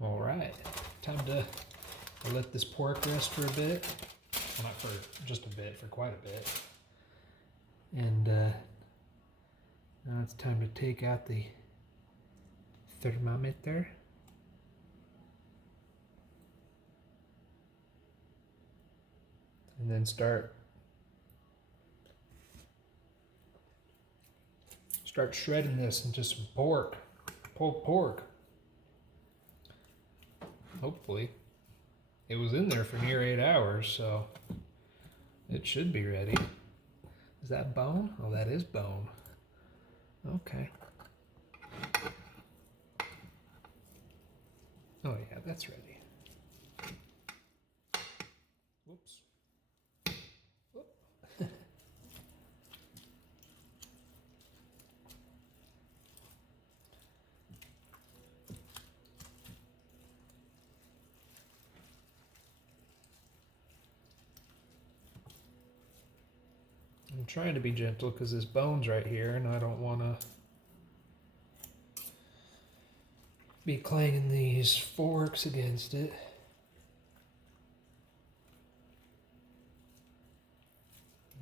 All right, time to let this pork rest for a bit. Well, not for just a bit, for quite a bit. And now it's time to take out the thermometer. And then start shredding this into some pork, pulled pork. Hopefully. It was in there for near 8 hours, so it should be ready. Is that bone? Oh, that is bone. Okay. Oh yeah, that's ready. Whoops. Whoop. I'm trying to be gentle because this bone's right here and I don't want to be clanging these forks against it.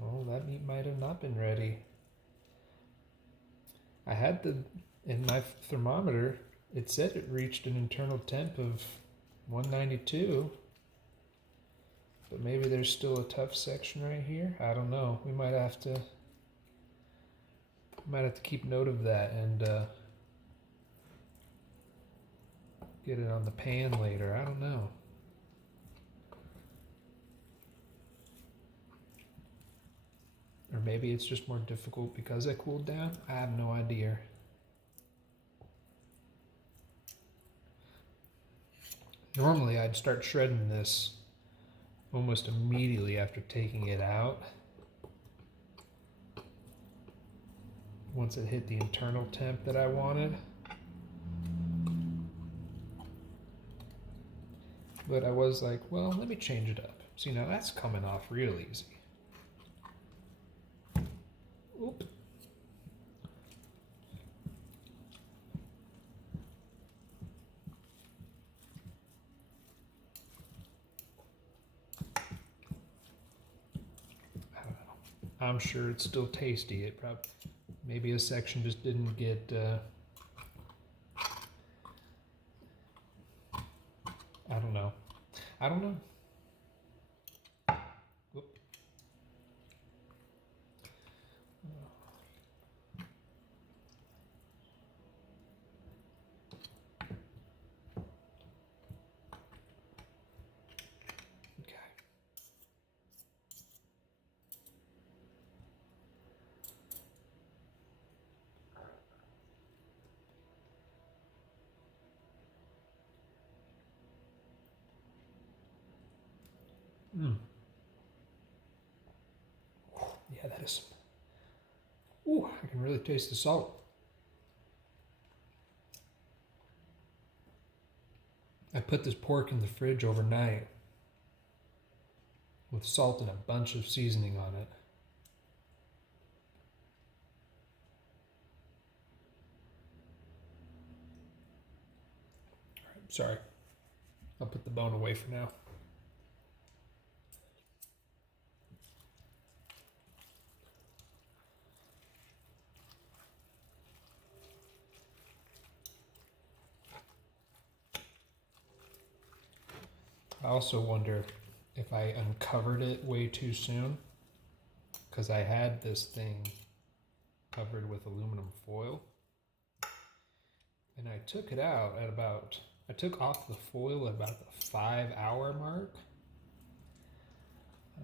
Oh, that meat might have not been ready. I had in my thermometer, it said it reached an internal temp of 192. But maybe there's still a tough section right here. I don't know. We might have to keep note of that and get it on the pan later. I don't know. Or maybe it's just more difficult because I cooled down. I have no idea. Normally I'd start shredding this almost immediately after taking it out. Once it hit the internal temp that I wanted. But I was like, well, let me change it up. See, now that's coming off real easy. Oop. I don't know. I'm sure it's still tasty. It probably, maybe a section just didn't get, I don't know. I don't know. Whoop. Okay. Yeah, that is. Ooh, I can really taste the salt. I put this pork in the fridge overnight with salt and a bunch of seasoning on it. All right, sorry. I'll put the bone away for now. I also wonder if I uncovered it way too soon, because I had this thing covered with aluminum foil, and I took it out at about, I took off the foil at about the 5-hour mark.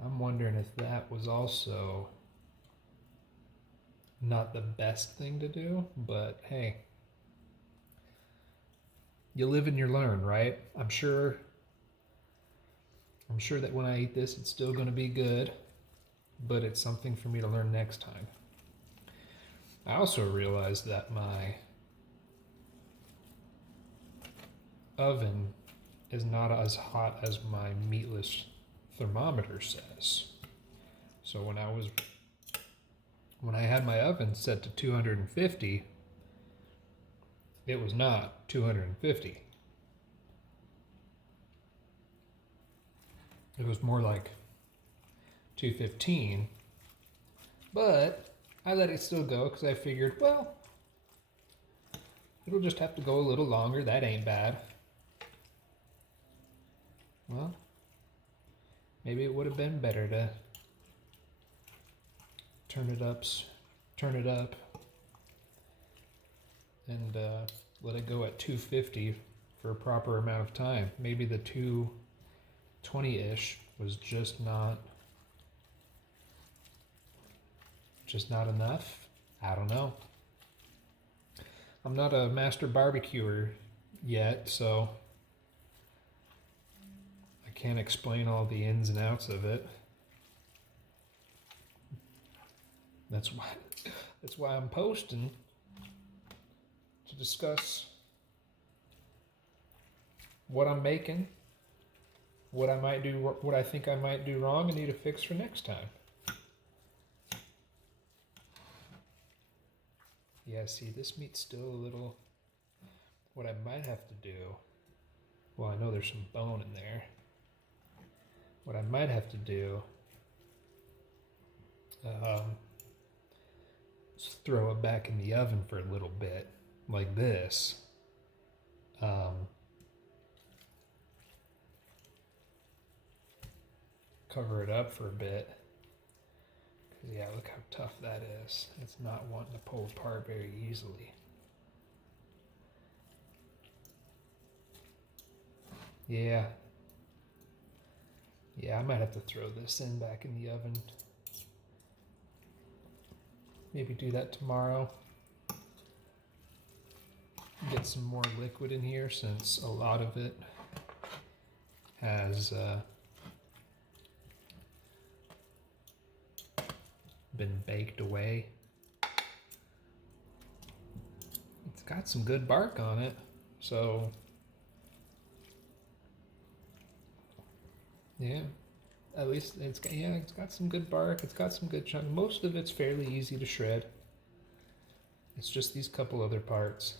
I'm wondering if that was also not the best thing to do, but hey, you live and you learn, right? I'm sure that when I eat this, it's still going to be good, but it's something for me to learn next time. I also realized that my oven is not as hot as my meatless thermometer says. So when I had my oven set to 250, it was not 250. It was more like 215, but I let it still go because I figured, well, it'll just have to go a little longer. That ain't bad. Well, maybe it would have been better to turn it up and let it go at 250 for a proper amount of time. Maybe the 220-ish was just not enough. I don't know. I'm not a master barbecuer yet, so I can't explain all the ins and outs of it. That's why I'm posting to discuss what I'm making, what I might do, what I think I might do wrong and need to fix for next time. Yeah, see, this meat's still a little, what I might have to do, well, I know there's some bone in there. What I might have to do is throw it back in the oven for a little bit, like this. Cover it up for a bit. Because, yeah, look how tough that is. It's not wanting to pull apart very easily. Yeah. Yeah, I might have to throw this in back in the oven. Maybe do that tomorrow. Get some more liquid in here since a lot of it has been baked away. It's got some good bark on it, so yeah, at least it's got some good bark. It's got some good chunk. Most of it's fairly easy to shred. It's just these couple other parts,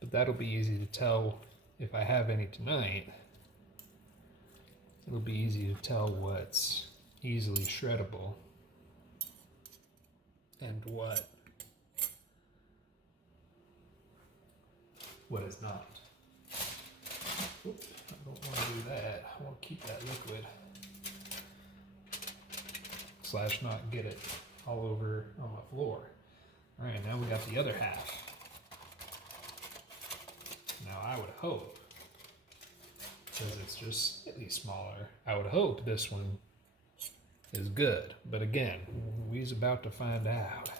but that'll be easy to tell if I have any tonight. It'll be easy to tell what's easily shreddable and what is not. Oops, I don't want to do that. I want to keep that liquid / not get it all over on my floor. All right, now we got the other half. Now I would hope, because it's just slightly smaller, I would hope this one is good. But again, we's about to find out.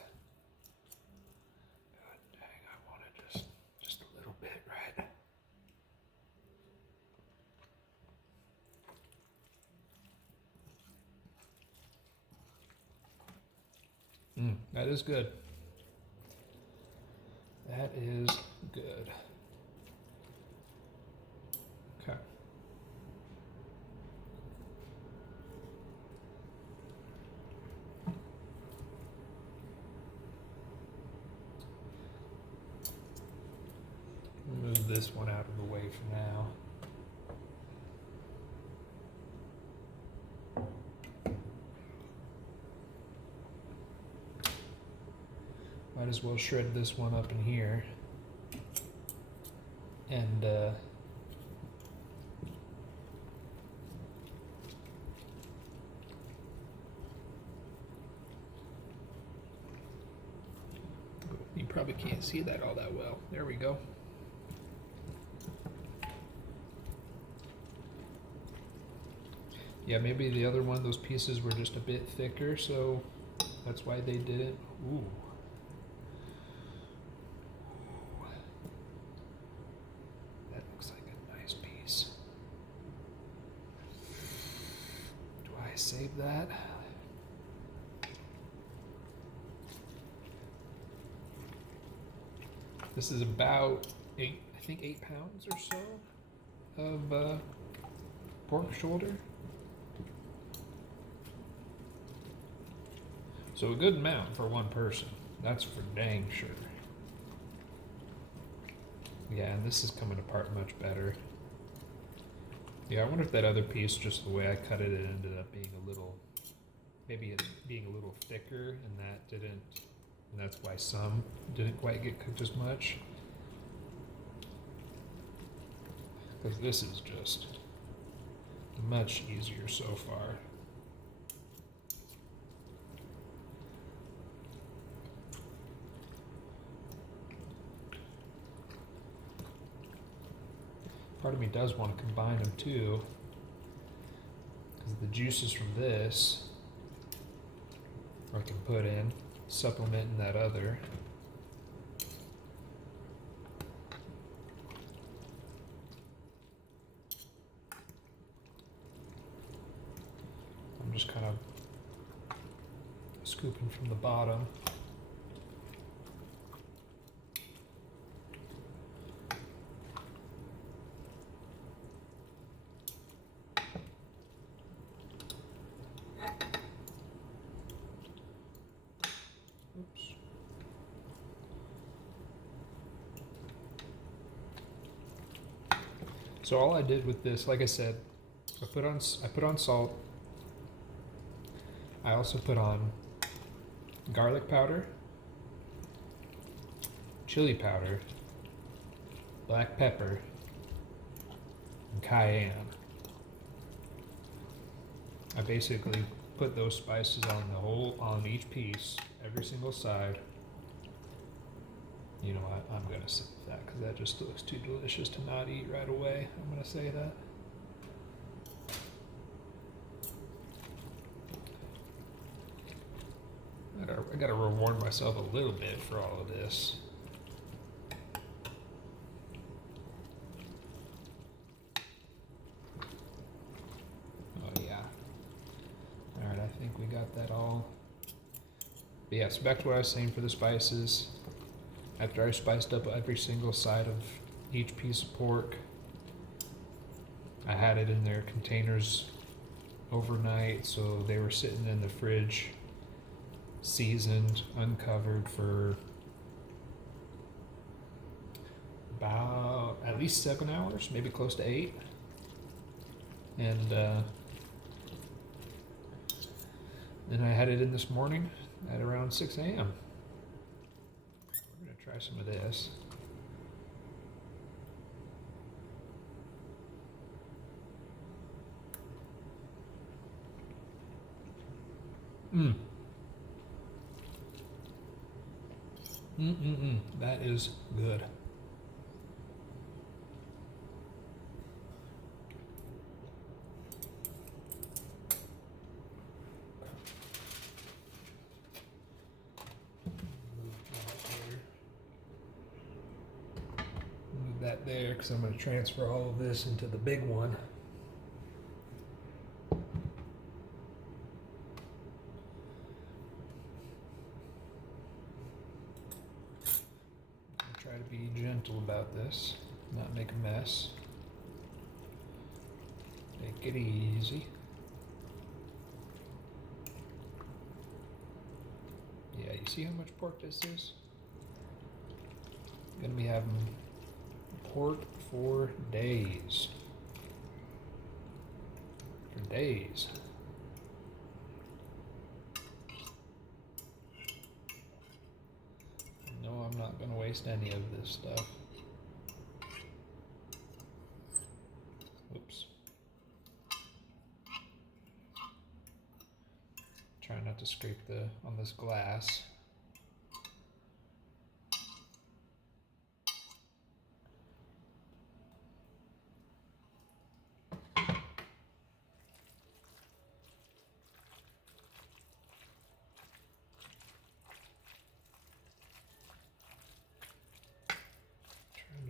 God dang, I want it just a little bit, right? That is good. That is good. Okay. Move this one out of the way for now. Might as well shred this one up in here. And you probably can't see that all that well. There we go. Yeah, maybe the other one, those pieces were just a bit thicker, so that's why they did it. Ooh. That looks like a nice piece. Do I save that? This is about 8 pounds or so of pork shoulder. So a good amount for one person. That's for dang sure. Yeah, and this is coming apart much better. Yeah, I wonder if that other piece, just the way I cut it, it ended up being a little, maybe it's being a little thicker, and that's why some didn't quite get cooked as much. Because this is just much easier so far. Part of me does want to combine them too, because the juices from this I can put in, supplementing that other. I'm just kind of scooping from the bottom. Oops. So all I did with this, like I said, I put on salt. I also put on garlic powder, chili powder, black pepper, and cayenne. I basically put those spices on each piece, every single side. You know what? I'm gonna save that because that just looks too delicious to not eat right away. I'm gonna say that. I gotta reward myself a little bit for all of this. Oh yeah. Alright, I think we got that all. But yeah, so back to what I was saying for the spices. After I spiced up every single side of each piece of pork, I had it in their containers overnight, so they were sitting in the fridge, seasoned, uncovered for about at least 7 hours, maybe close to 8. And then I had it in this morning at around 6 a.m. We're gonna try some of this. That is good. Move that there because I'm going to transfer all of this into the big one. Try to be gentle about this, not make a mess. Take it easy. Yeah, you see how much pork this is? Gonna be having pork for days. For days. No, I'm not gonna waste any of this stuff. Oops. Try not to scrape on this glass.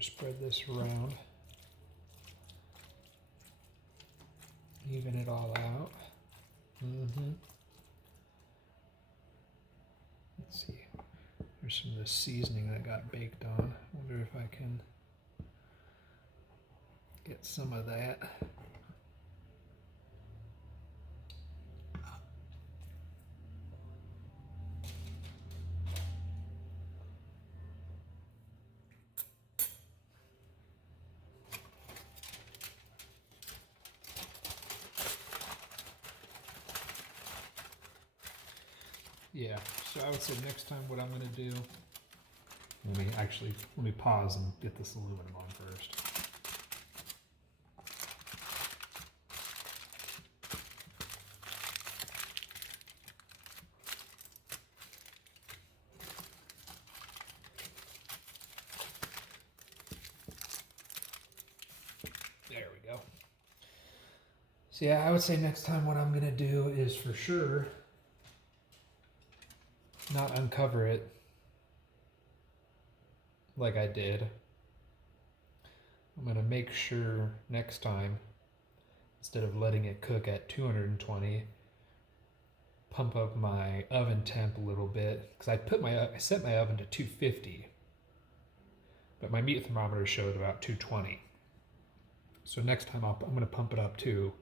Spread this around, even it all out. Let's see, there's some of this seasoning that got baked on. Wonder if I can get some of that. Yeah, so I would say next time what I'm gonna do, let me pause and get this aluminum on first. There we go. So yeah, I would say next time what I'm gonna do is for sure not uncover it like I did. I'm gonna make sure next time, instead of letting it cook at 220, pump up my oven temp a little bit, because I set my oven to 250, but my meat thermometer showed about 220. So next time I'm going to pump it up too.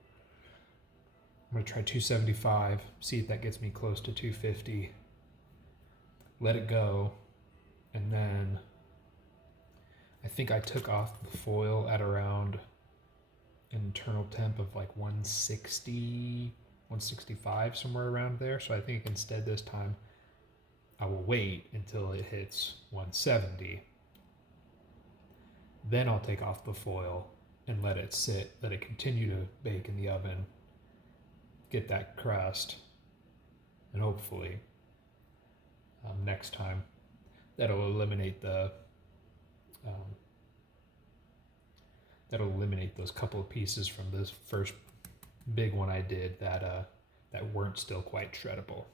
I'm going to try 275, see if that gets me close to 250. Let it go, and then I think I took off the foil at around an internal temp of like 160, 165, somewhere around there. So I think instead this time I will wait until it hits 170. Then I'll take off the foil and let it sit, let it continue to bake in the oven, get that crust, and hopefully next time that'll eliminate those couple of pieces from this first big one I did that weren't still quite shreddable.